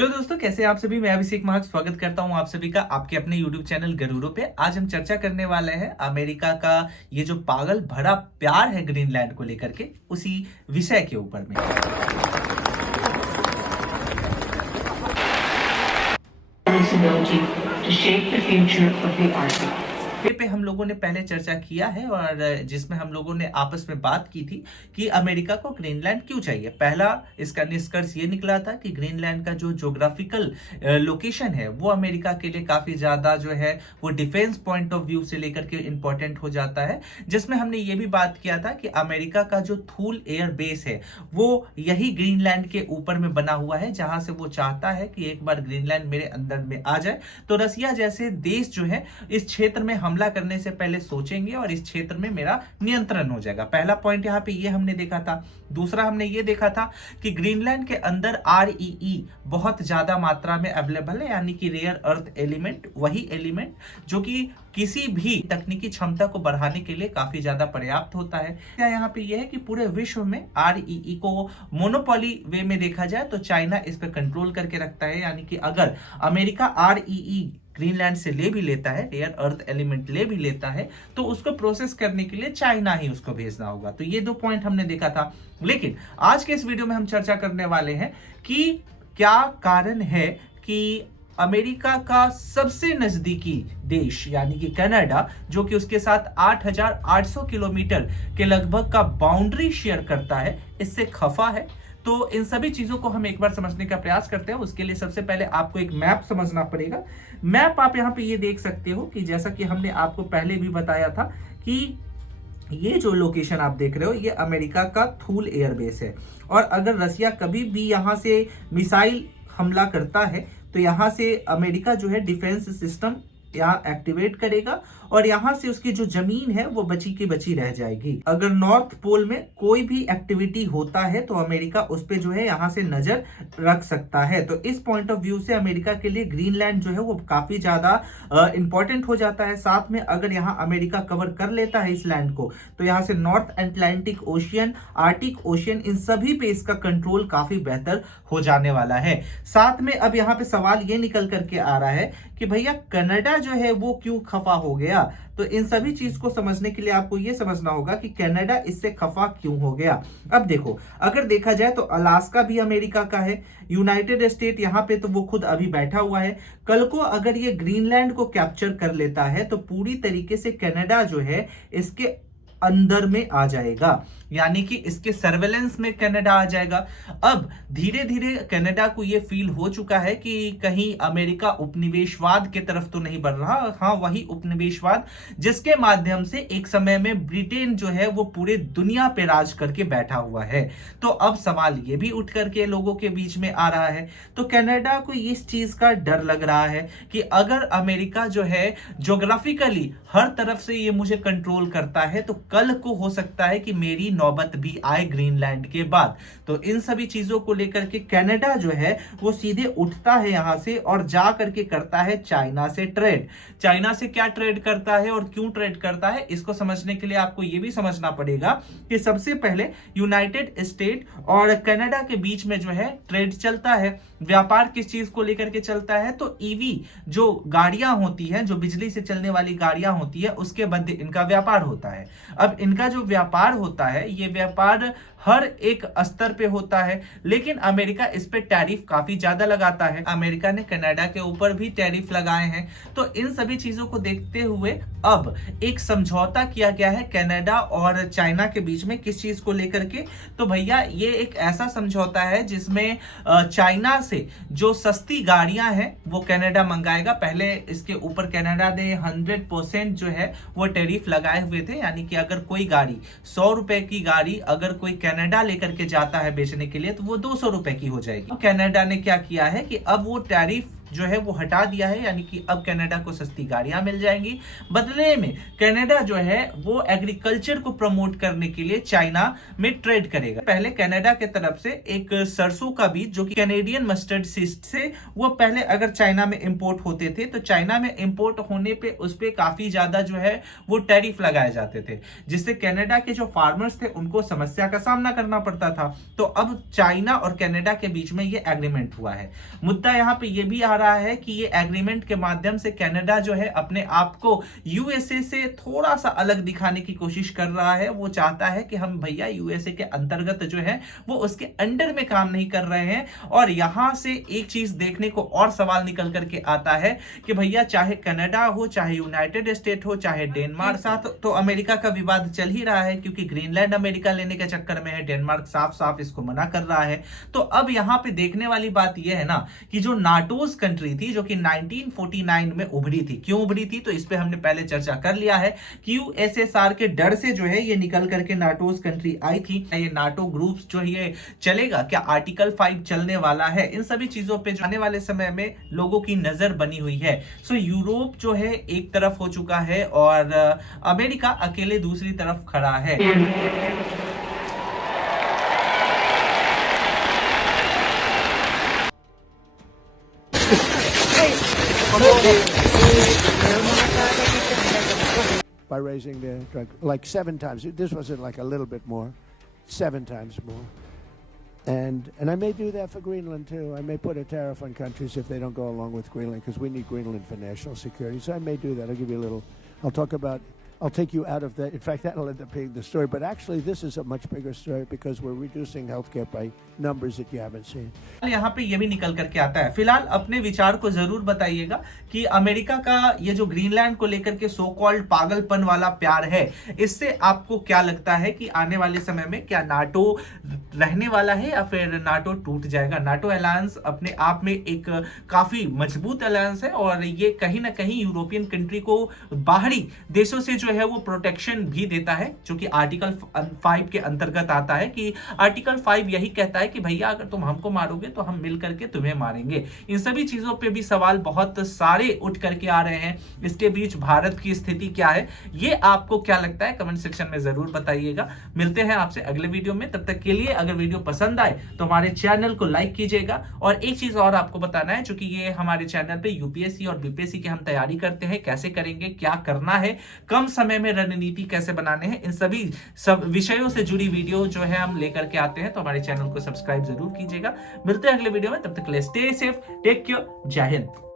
तो दोस्तों, कैसे आप सभी। मैं अभिषेक महाग स्वागत करता हूं आप सभी का आपके अपने YouTube चैनल गरूरो पे। आज हम चर्चा करने वाले हैं अमेरिका का ये जो पागल भरा प्यार है ग्रीनलैंड को लेकर के, उसी विषय के ऊपर में। To shape the future of the Arctic. पे हम लोगों ने पहले चर्चा किया है और जिसमें हम लोगों ने आपस में बात की थी कि अमेरिका को ग्रीनलैंड क्यों चाहिए। पहला इसका निष्कर्ष ये निकला था कि ग्रीनलैंड का जो ज्योग्राफिकल लोकेशन है वो अमेरिका के लिए काफी ज्यादा जो है वो डिफेंस पॉइंट ऑफ व्यू से लेकर के इंपॉर्टेंट हो जाता है। जिसमें हमने ये भी बात किया था कि अमेरिका का जो थूल एयर बेस है वो यही ग्रीनलैंड के ऊपर में बना हुआ है, जहां से वो चाहता है कि एक बार ग्रीनलैंड मेरे अंदर में आ जाए तो रसिया जैसे देश जो है इस क्षेत्र में हमला करने से पहले सोचेंगे और इस क्षेत्र में मेरा नियंत्रण हो जाएगा। पहला पॉइंट यहाँ पे ये हमने देखा था। दूसरा हमने ये देखा था कि ग्रीनलैंड के अंदर REE बहुत ज्यादा मात्रा में अवेलेबल है, यानी कि रेयर अर्थ एलिमेंट, वही एलिमेंट जो कि किसी भी तकनीकी क्षमता को बढ़ाने के लिए काफी ज्यादा पर्याप्त होता है। क्या यहाँ पे यह है कि पूरे विश्व में REE को मोनोपोली वे में देखा जाए तो चाइना इस पर कंट्रोल करके रखता है, यानी कि अगर अमेरिका REE ग्रीनलैंड से ले भी लेता है, रेयर अर्थ एलिमेंट ले भी लेता है, तो उसको प्रोसेस करने के लिए चाइना ही उसको भेजना होगा। तो ये दो पॉइंट हमने देखा था। लेकिन आज के इस वीडियो में हम चर्चा करने वाले हैं कि क्या कारण है कि अमेरिका का सबसे नजदीकी देश यानी कि कनाडा, जो कि उसके साथ 8,800 किलोमीटर के लगभग का बाउंड्री शेयर करता है, इससे खफा है। तो इन सभी चीजों को हम एक बार समझने का प्रयास करते हैं। उसके लिए सबसे पहले आपको एक मैप समझना पड़ेगा। मैप आप यहाँ पे ये देख सकते हो कि जैसा कि हमने आपको पहले भी बताया था कि ये जो लोकेशन आप देख रहे हो ये अमेरिका का थूल एयरबेस है, और अगर रसिया कभी भी यहाँ से मिसाइल हमला करता है तो यहाँ से अमेरिका जो है डिफेंस सिस्टम यहाँ एक्टिवेट करेगा और यहाँ से उसकी जो जमीन है वो बची की बची रह जाएगी। अगर नॉर्थ पोल में कोई भी एक्टिविटी होता है तो अमेरिका उस पे जो है यहाँ से नजर रख सकता है। तो इस पॉइंट ऑफ व्यू से अमेरिका के लिए ग्रीनलैंड जो है वो काफी ज्यादा इंपॉर्टेंट हो जाता है। साथ में अगर यहाँ अमेरिका कवर कर लेता है इस लैंड को तो यहाँ से North Atlantic Ocean, Arctic Ocean, इन सभी पे इसका कंट्रोल काफी बेहतर हो जाने वाला है। साथ में अब यहाँ पे सवाल ये निकल करके आ रहा है कि भैया कनाडा जो है वो क्यों खफा हो गया। तो इन सभी चीज को समझने के लिए आपको यह समझना होगा कि कनाडा इससे खफा क्यों हो गया। अब देखो, अगर देखा जाए तो अलास्का भी अमेरिका का है, यूनाइटेड स्टेट यहाँ पे तो वो खुद अभी बैठा हुआ है। कल को अगर ये ग्रीनलैंड को कैप्चर कर लेता है तो पूरी तरीके से कनाडा जो है इसके अंदर में आ जाएगा, यानी कि इसके सर्वेलेंस में कनाडा आ जाएगा। अब धीरे धीरे कनाडा को यह फील हो चुका है कि कहीं अमेरिका उपनिवेशवाद के तरफ तो नहीं बढ़ रहा। हाँ, वही उपनिवेशवाद जिसके माध्यम से एक समय में ब्रिटेन जो है वो पूरे दुनिया पे राज करके बैठा हुआ है। तो अब सवाल ये भी उठ करके लोगों के बीच में आ रहा है। तो कनाडा को इस चीज का डर लग रहा है कि अगर अमेरिका जो है ज्योग्राफिकली हर तरफ से ये मुझे कंट्रोल करता है तो कल को हो सकता है कि मेरी नौबत भी आए ग्रीनलैंड के बाद। तो इन सभी चीजों को लेकर के कनाडा जो है वो सीधे उठता है यहां से और जा करके करता है चाइना से ट्रेड। चाइना से क्या ट्रेड करता है और क्यों ट्रेड करता है, इसको समझने के लिए आपको यह भी समझना पड़ेगा कि सबसे पहले यूनाइटेड स्टेट और कनाडा के बीच में जो है ट्रेड चलता है। व्यापार किस चीज को लेकर के चलता है, तो ईवी जो गाड़ियां होती हैं, जो बिजली से चलने वाली गाड़ियां होती है, उसके बदले इनका व्यापार होता है। अब इनका जो व्यापार होता है ये व्यापार हर एक स्तर पे होता है, लेकिन अमेरिका इस पे टैरिफ काफी ज्यादा लगाता है। अमेरिका ने कनाडा के ऊपर भी टैरिफ लगाए हैं। तो इन सभी चीजों को देखते हुए अब एक समझौता किया गया है कनाडा और चाइना के बीच में। किस चीज को लेकर के, तो भैया ये एक ऐसा समझौता है जिसमें चाइना से जो सस्ती गाड़ियां हैं वो कनाडा मंगाएगा। पहले इसके ऊपर कनाडा ने 100% जो है वो टैरिफ लगाए हुए थे, यानी कि अगर कोई गाड़ी 100 रुपए की गाड़ी अगर कोई कनाडा लेकर के जाता है बेचने के लिए तो वो 200 रुपए की हो जाएगी। कनाडा ने क्या किया है कि अब वो टैरिफ जो है वो हटा दिया है, यानी कि अब कनाडा को सस्ती गाड़ियां मिल जाएंगी। बदले में कनाडा जो है वो एग्रीकल्चर को प्रमोट करने के लिए चाइना में ट्रेड करेगा। पहले कनाडा के तरफ से एक सरसों का बीज जो कि कैनेडियन मस्टर्ड सीड से वो पहले अगर चाइना में इंपोर्ट होते थे तो चाइना में इंपोर्ट होने पे उस पे काफी ज्यादा जो है वो टैरिफ लगाए जाते थे, जिससे कनाडा के जो फार्मर्स थे उनको समस्या का सामना करना पड़ता था। तो अब चाइना और कनाडा के बीच में ये एग्रीमेंट हुआ है। मुद्दा यहाँ पे ये भी आ रहा है कि ये एग्रीमेंट के माध्यम से कनाडा जो है अपने आप को यूएसए से थोड़ा सा अलग दिखाने की कोशिश कर रहा है। वो चाहता है कि हम भैया यूएसए के अंतर्गत जो है वो उसके अंडर में काम नहीं कर रहे हैं। और यहां से एक चीज देखने को और सवाल निकल करके आता है कि भैया चाहे कनाडा हो, चाहे यूनाइटेड स्टेट हो, चाहे डेनमार्क, साथ तो अमेरिका का विवाद चल ही रहा है क्योंकि ग्रीनलैंड अमेरिका लेने के चक्कर में है। डेनमार्क साफ साफ इसको मना कर रहा है। तो अब यहां पे देखने वाली बात यह है ना कि जो नाटोज कंट्री थी जो कि 1949 में उभरी थी, क्यों उभरी थी तो इस पे हमने पहले चर्चा कर लिया है कि यूएसएसआर के डर से जो है ये निकल करके नाटोज कंट्री आई थी। ये नाटो ग्रुप्स जो ये चलेगा, क्या आर्टिकल 5 चलने वाला है, इन सभी चीजों पे आने वाले समय में लोगों की नजर बनी हुई है। सो यूरोप जो है एक तरफ हो चुका है और अमेरिका अकेले दूसरी तरफ खड़ा है। By raising the drug like 7 times. This wasn't like a little bit more, 7 times more. And I may do that for Greenland too. I may put a tariff on countries if they don't go along with Greenland because we need Greenland for national security. So I may do that. I'll give you a little. I'll take you out of that. In fact, that'll end up being the story. But actually, this is a much bigger story because we're reducing healthcare by numbers that you haven't seen. यहाँ पे ये भी निकल करके आता है। फिलहाल अपने विचार को जरूर बताइएगा कि अमेरिका का ये जो ग्रीनलैंड को लेकर के सो कॉल्ड पागलपन वाला प्यार है, इससे आपको क्या लगता है कि आने वाले समय में क्या नाटो रहने वाला है या फिर नाटो टूट जाएगा? नाटो अलायंस अपने आप में एक काफी मजबूत अलायंस है और ये कहीं ना कहीं यूरोपियन कंट्री को बाहरी देशों से जो है वो प्रोटेक्शन भी देता है, जो कि आर्टिकल 5 के अंतर्गत आता है कि आर्टिकल 5 यही कहता है कि भैया अगर तुम हमको मारोगे तो हम मिल करके तुम्हें मारेंगे। इन सभी चीजों पे भी सवाल बहुत सारे उठ करके आ रहे हैं। इसके बीच भारत की स्थिति क्या है, ये आपको क्या लगता है कमेंट सेक्शन में जरूर बताइएगा। मिलते हैं आपसे अगले वीडियो में, तब तक के लिए अगर वीडियो पसंद आए तो हमारे चैनल को लाइक कीजिएगा। और एक चीज और आपको बताना है, चूंकि ये हमारे चैनल पे यूपीएससी और बीपीएससी की हम तैयारी करते हैं, कैसे करेंगे, क्या करना है, कम समय में रणनीति कैसे बनाने हैं, इन सभी सब विषयों से जुड़ी वीडियो जो है हम लेकर के आते हैं। तो हमारे चैनल को सब्सक्राइब जरूर कीजिएगा। मिलते हैं अगले वीडियो में, तब तक के लिए स्टे सेफ, टेक केयर, जय हिंद।